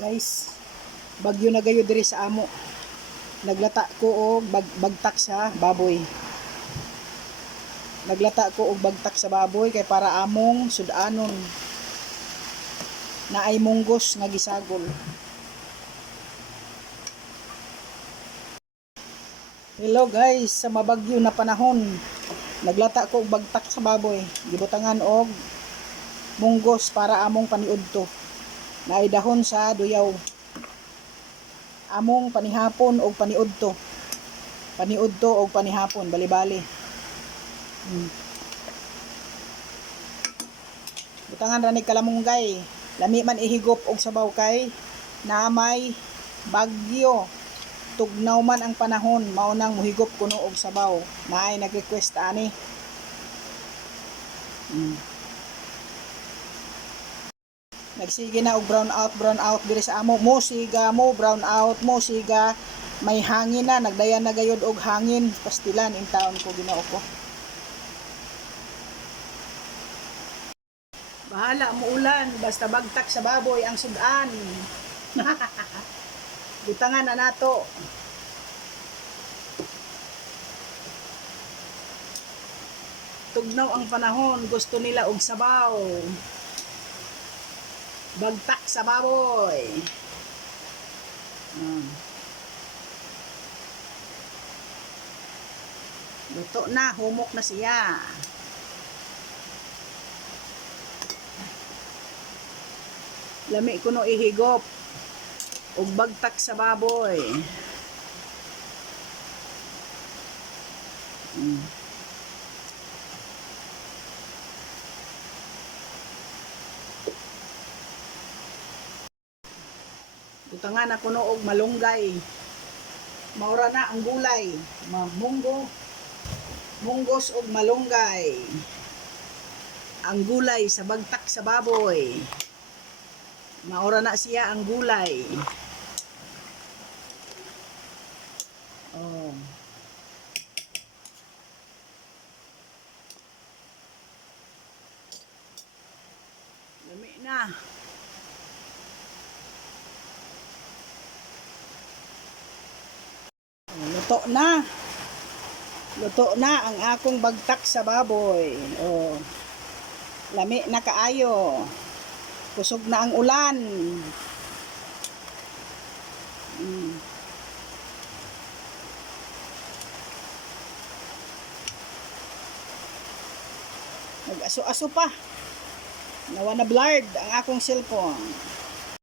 guys bagyo na gayo diri sa amo. Naglata ko og bag, bagtak sa baboy. Naglata ko og bagtak sa baboy kay para among sudanon. Na ay munggos nga gisagol. Hello guys, sa mabagyo na panahon, naglata ko og bagtak sa baboy, gibutangan og munggos para among paniudto. Na ay dahon sa duyaw. Among panihapon og paniudto. Paniudto og panihapon, bali-bali. Hmm. Butangan ra ni kalamunggay. Lami man ihigop og sabaw kay namay bagyo tugnaw man ang panahon mao nang muhigop kuno og sabaw naay nag-request ani mm. Nagsige na og brown out brown out diri sa amo. Mo siga mo brown out. Mo siga may hangin na. Nagdayan na gayud og hangin. Pastilan in taon ko Ginoo ko. Bahala mo ulan basta bagtak sa baboy ang sudan. Butangan na nato. Tugnaw ang panahon. Gusto nila og sabaw bagtak sa baboy Hmm. luto na humok na siya lami ko no ihigop ug bagtak sa baboy. Mm. Butangan ako no og malunggay. Maura na ang gulay. Mamunggo. Munggos og malunggay. Ang gulay sa bagtak sa baboy. Maura na siya ang gulay. Oh. Lami na. Oh, Luto na. Luto na ang akong bagtak sa baboy. Oh. Lami na kaayo. Kusog na ang ulan. Mm. Nag-aso-aso pa. Nawa na blurred ang akong cellphone.